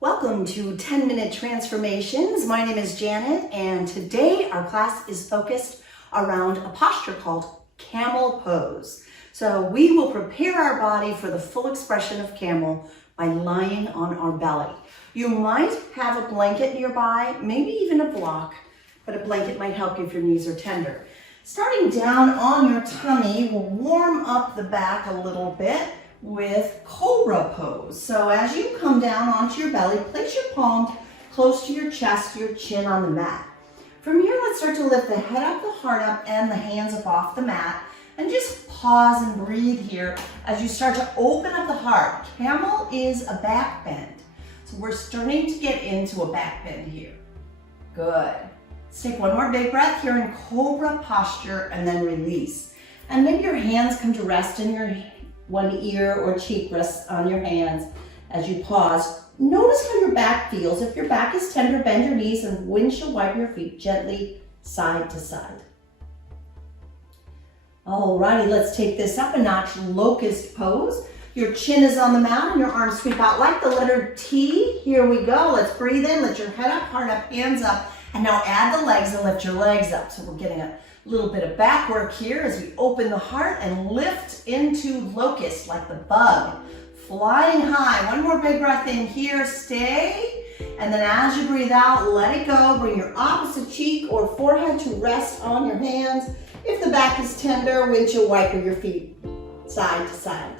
Welcome to 10-Minute Transformations. My name is Janet, and today our class is focused around a posture called Camel Pose. So we will prepare our body for the full expression of camel by lying on our belly. You might have a blanket nearby, maybe even a block, but a blanket might help you if your knees are tender. Starting down on your tummy, we'll warm up the back a little bit with Cobra Pose. So as you come down onto your belly, place your palm close to your chest, your chin on the mat. From here, let's start to lift the head up, the heart up, and the hands up off the mat. And just pause and breathe here as you start to open up the heart. Camel is a back bend. So we're starting to get into a back bend here. Good. Let's take one more big breath here in Cobra posture and then release. And maybe your hands come to rest in your one ear or cheek rests on your hands as you pause. Notice how your back feels. If your back is tender, bend your knees and windshield wipe your feet gently side to side. Alrighty, let's take this up a notch, locust pose. Your chin is on the mat and your arms sweep out like the letter T. Here we go. Let's breathe in, let your head up, heart up, hands up. And now add the legs and lift your legs up. So we're getting a little bit of back work here as we open the heart and lift into locust like the bug. Flying high. One more big breath in here. Stay. And then as you breathe out, let it go. Bring your opposite cheek or forehead to rest on your hands. If the back is tender, windshield wiper your feet side to side.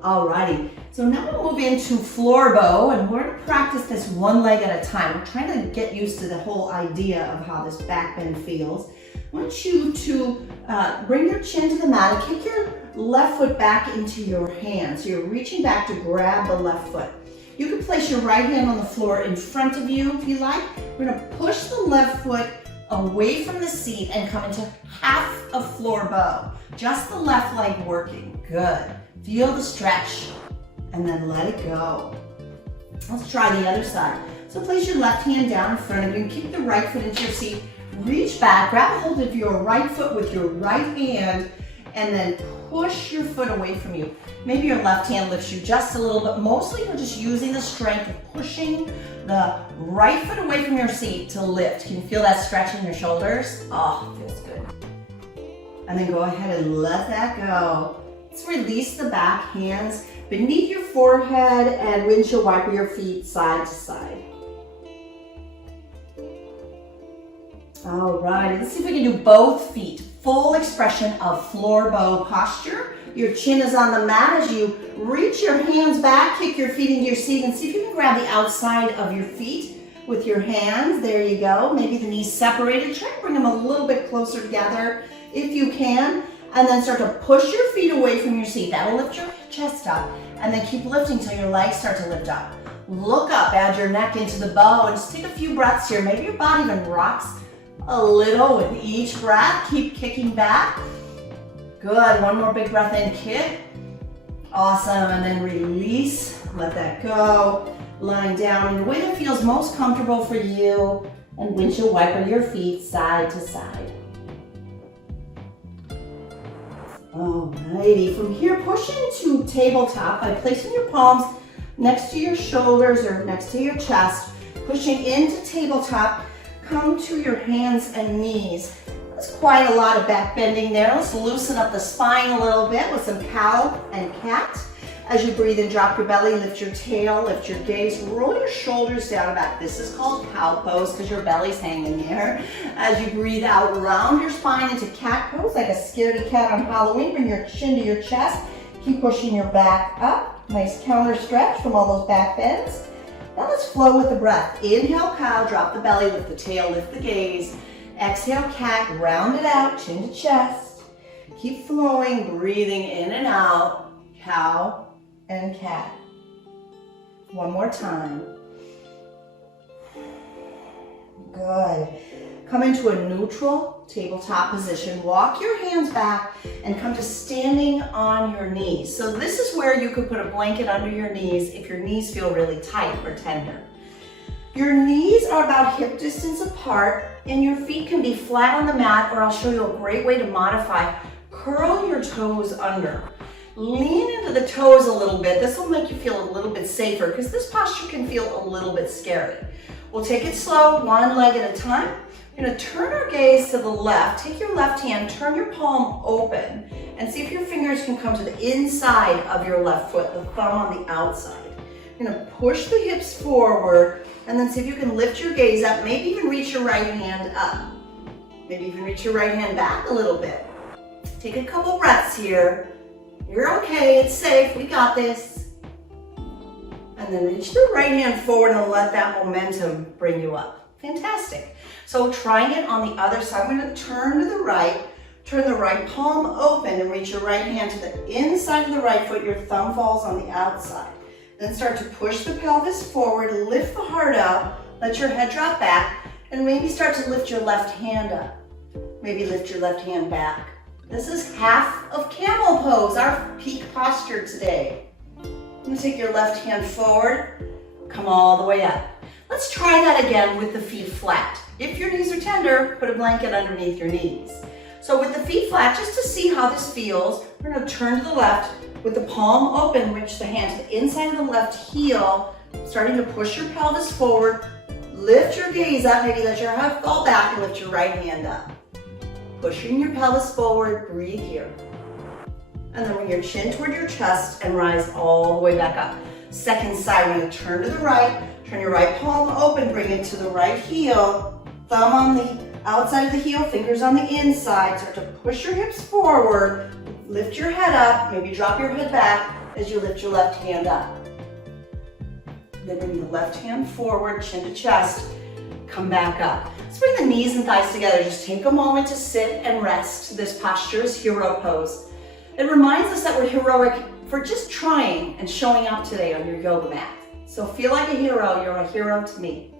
Alrighty. So now we'll move into floor bow, and we're going to practice this one leg at a time. We're trying to get used to the whole idea of how this back bend feels. I want you to bring your chin to the mat and kick your left foot back into your hand. So you're reaching back to grab the left foot. You can place your right hand on the floor in front of you if you like. We're going to push the left foot away from the seat and come into half a floor bow. Just the left leg working. Good. Feel the stretch. And then let it go. Let's try the other side. So place your left hand down in front of you and kick the right foot into your seat. Reach back, grab a hold of your right foot with your right hand, and then push your foot away from you. Maybe your left hand lifts you just a little bit. Mostly you're just using the strength of pushing the right foot away from your seat to lift. Can you feel that stretch in your shoulders? Oh, feels good. And then go ahead and let that go. Let's release the back, hands beneath your forehead and windshield wiper your feet side to side. All right, let's see if we can do both feet. Full expression of floor bow posture. Your chin is on the mat as you reach your hands back, kick your feet into your seat, and see if you can grab the outside of your feet with your hands. There you go. Maybe the knees separated. Try to bring them a little bit closer together if you can. And then start to push your feet away from your seat. That'll lift your chest up. And then keep lifting until your legs start to lift up. Look up, add your neck into the bow, and just take a few breaths here. Maybe your body even rocks a little with each breath. Keep kicking back. Good, one more big breath in, kick. Awesome, and then release, let that go. Lying down in the way that feels most comfortable for you, and windshield wiper your feet side to side. Alrighty, from here push into tabletop by placing your palms next to your shoulders or next to your chest. Pushing into tabletop, come to your hands and knees. There's quite a lot of back bending there. Let's loosen up the spine a little bit with some cow and cat. As you breathe in, drop your belly, lift your tail, lift your gaze, roll your shoulders down and back. This is called cow pose because your belly's hanging there. As you breathe out, round your spine into cat pose like a scaredy cat on Halloween. Bring your chin to your chest. Keep pushing your back up. Nice counter stretch from all those back bends. Now let's flow with the breath. Inhale, cow, drop the belly, lift the tail, lift the gaze. Exhale, cat, round it out, chin to chest. Keep flowing, breathing in and out. Cow and cat. One more time. Good. Come into a neutral tabletop position. Walk your hands back and come to standing on your knees. So this is where you could put a blanket under your knees if your knees feel really tight or tender. Your knees are about hip distance apart and your feet can be flat on the mat, or I'll show you a great way to modify. Curl your toes under. Lean into the toes a little bit. This will make you feel a little bit safer because this posture can feel a little bit scary. We'll take it slow, one leg at a time. We're gonna turn our gaze to the left. Take your left hand, turn your palm open, and see if your fingers can come to the inside of your left foot, the thumb on the outside. You're gonna push the hips forward, and then see if you can lift your gaze up, maybe even reach your right hand up. Maybe even reach your right hand back a little bit. Take a couple breaths here. You're okay, it's safe, we got this. And then reach the right hand forward and let that momentum bring you up. Fantastic. So trying it on the other side. I'm gonna turn to the right, turn the right palm open and reach your right hand to the inside of the right foot. Your thumb falls on the outside. Then start to push the pelvis forward, lift the heart up, let your head drop back, and maybe start to lift your left hand up. Maybe lift your left hand back. This is half of camel pose, our peak posture today. I'm gonna take your left hand forward, come all the way up. Let's try that again with the feet flat. If your knees are tender, put a blanket underneath your knees. So with the feet flat, just to see how this feels, we're gonna turn to the left with the palm open, reach the hand to the inside of the left heel, starting to push your pelvis forward, lift your gaze up, maybe let your head fall back and lift your right hand up. Pushing your pelvis forward, breathe here. And then bring your chin toward your chest and rise all the way back up. Second side, we're gonna turn to the right, turn your right palm open, bring it to the right heel, thumb on the outside of the heel, fingers on the inside, start to push your hips forward, lift your head up, maybe drop your head back as you lift your left hand up. Then bring the left hand forward, chin to chest, come back up. Let's bring the knees and thighs together. Just take a moment to sit and rest. This posture is hero pose. It reminds us that we're heroic for just trying and showing up today on your yoga mat. So feel like a hero, you're a hero to me.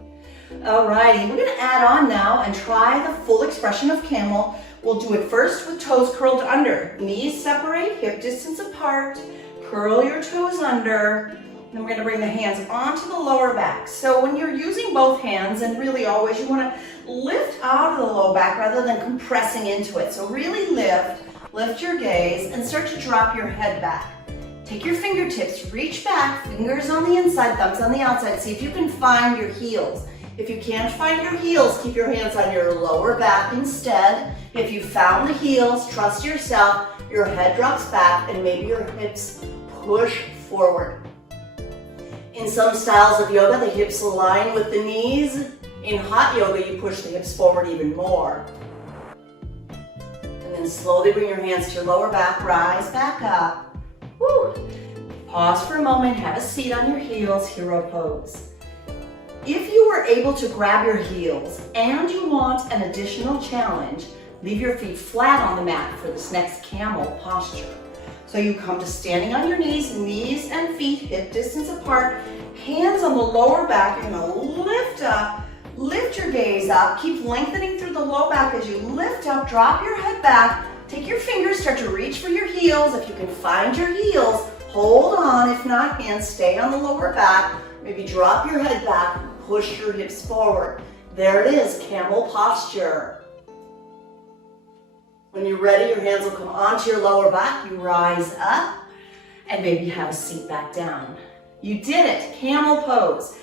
Alrighty, we're gonna add on now and try the full expression of camel. We'll do it first with toes curled under. Knees separate, hip distance apart. Curl your toes under. Then we're gonna bring the hands onto the lower back. So when you're using both hands, and really always, you wanna lift out of the low back rather than compressing into it. So really lift your gaze and start to drop your head back. Take your fingertips, reach back, fingers on the inside, thumbs on the outside. See if you can find your heels. If you can't find your heels, keep your hands on your lower back instead. If you found the heels, trust yourself, your head drops back and maybe your hips push forward. In some styles of yoga, the hips align with the knees. In hot yoga, you push the hips forward even more. And then slowly bring your hands to your lower back, rise back up. Woo. Pause for a moment, have a seat on your heels, hero pose. If you were able to grab your heels and you want an additional challenge, leave your feet flat on the mat for this next camel posture. So you come to standing on your knees and feet hip distance apart, hands on the lower back. You're gonna lift up, lift your gaze up, keep lengthening through the low back as you lift up, drop your head back, take your fingers, start to reach for your heels. If you can find your heels, hold on. If not, hands stay on the lower back. Maybe drop your head back, push your hips forward. There it is, camel posture. When you're ready, your hands will come onto your lower back. You rise up and maybe have a seat back down. You did it, camel pose.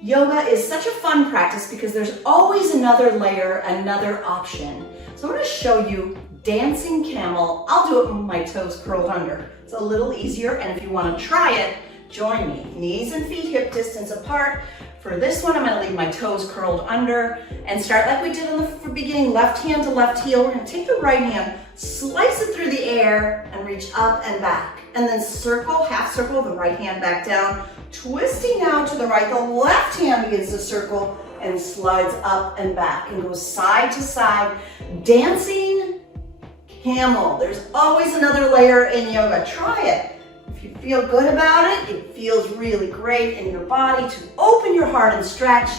Yoga is such a fun practice because there's always another layer, another option. So I'm going to show you dancing camel. I'll do it with my toes curled under. It's a little easier, and if you want to try it, join me. Knees and feet hip distance apart. For this one, I'm going to leave my toes curled under and start like we did in the beginning, left hand to left heel. We're going to take the right hand, slice it through the air and reach up and back. And then circle, half circle, the right hand back down, twisting now to the right. The left hand begins to circle and slides up and back and goes side to side. Dancing camel. There's always another layer in yoga. Try it. If you feel good about it, it feels really great in your body to open your heart and stretch.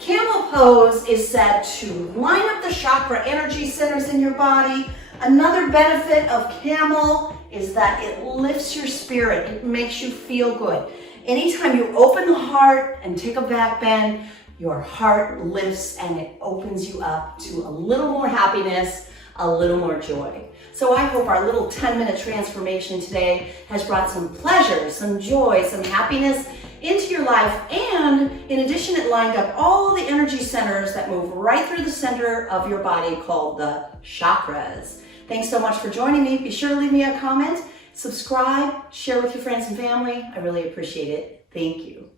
Camel pose is said to line up the chakra energy centers in your body. Another benefit of camel is that it lifts your spirit. It makes you feel good. Anytime you open the heart and take a back bend, your heart lifts and it opens you up to a little more happiness, a little more joy. So I hope our little 10-minute transformation today has brought some pleasure, some joy, some happiness into your life. And in addition, it lined up all the energy centers that move right through the center of your body called the chakras. Thanks so much for joining me. Be sure to leave me a comment, subscribe, share with your friends and family. I really appreciate it. Thank you.